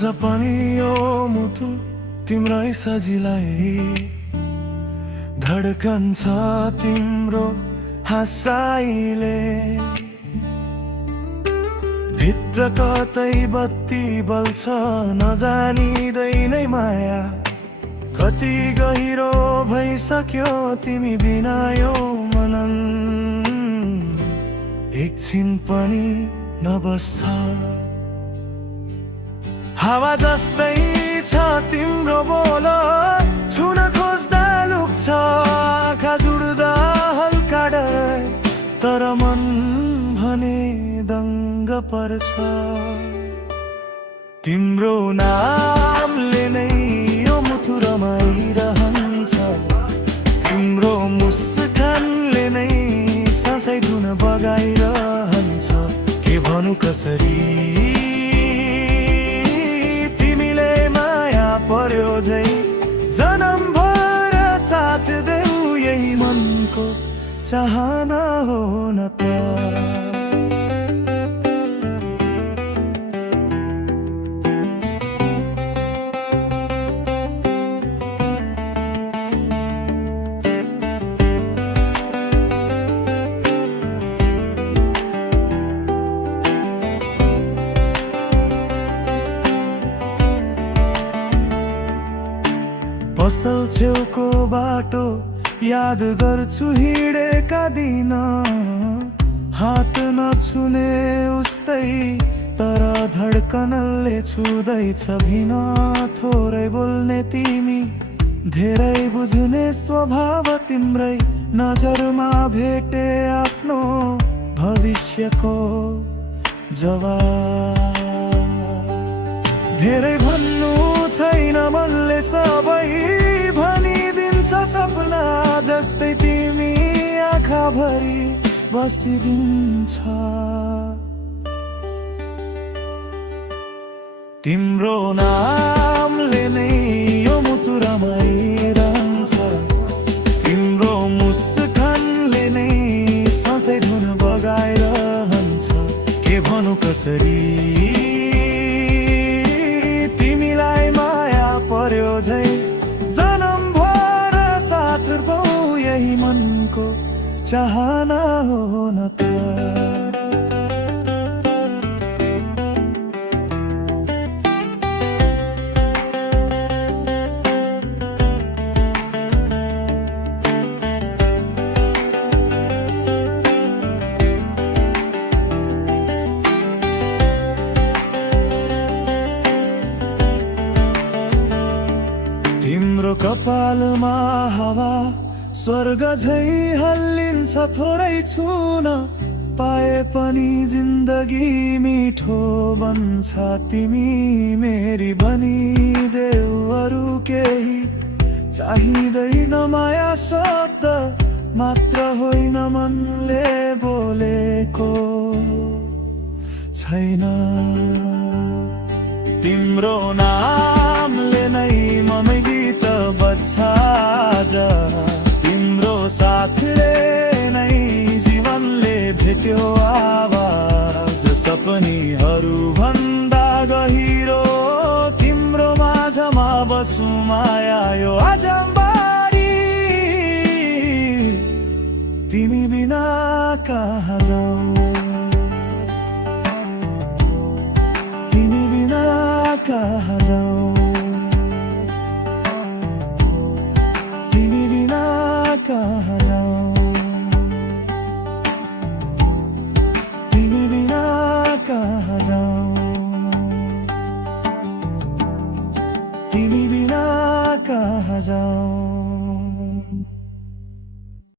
अझ पनि यो मुटु तिम्रै सजिलै धड्कन्छ तिम्रो हँसाइले। भित्र कतै बत्ती बल्छ नजानिँदै नै माया, कति गहिरो भइसक्यो तिमी बिना यो मनन एकछिन पनि नबस्छ। हावा जस्तै छ तिम्रो बोल, छुन खोज्दा लुक्छ आँखा जुड्दा हल्का डर, तर मन भने दङ्ग पर्छ। तिम्रो नामले नै यो मुटु रमाइरहन्छ, तिम्रो मुस्कानले नै सासै धुन बगाइरहन्छ। के भनु कसरी तिमीले माया पर्यो झै, जन्मभर साथ देऊ यही मनको चाहना हो न त। पसल छेउको बाटो याद गर्छु हिँडेका दिन, हात नछुने उस्तै तर धड्कनले छुँदैछ भिन। थोरै बोल्ने तिमी, धेरै बुझ्ने स्वभाव तिम्रै, नजरमा भेटे आफ्नो भविष्यको जवाब। धेरै भन्नु छैन मनले सबै भनिदिन्छ सपना जस्तै तिमी आँखा भरि बसिदिन्छ। तिम्रो नामले नै यो मुटु रमाइरहन्छ, तिम्रो मुस्कानले नै सासै धुन बगाइरहन्छ। के भनु कसरी तिमीलाई माया पर्यो झै, जन्मभर साथ गौ यही मनको चाहना हो न त। तिम्रो कपालमा हावा स्वर्ग झै हल्लिन्छ, थोरै छुन पाए पनि जिन्दगी मिठो बन्छ। तिमी मेरी बनिदेऊ अरू केही चाहिँदैन, माया शब्द मात्र होइन मनले बोलेको छैन। तिम्रो नामले नै ममै गीत बज्छ आज, तिम्रो साथले नै जीवनले भेट्यो आवाज। सपनीहरू भन्दा गहिरो तिम्रो माझमा बसु माया यो अजम्बारी। तिमी बिना कहाँ जाऊ, तिमी बिना कहाँ जाऊ, तिमी बिना कहाँ जाऊ, तिमी बिना कहाँ जाऊ, तिमी बिना कहाँ जाऊ।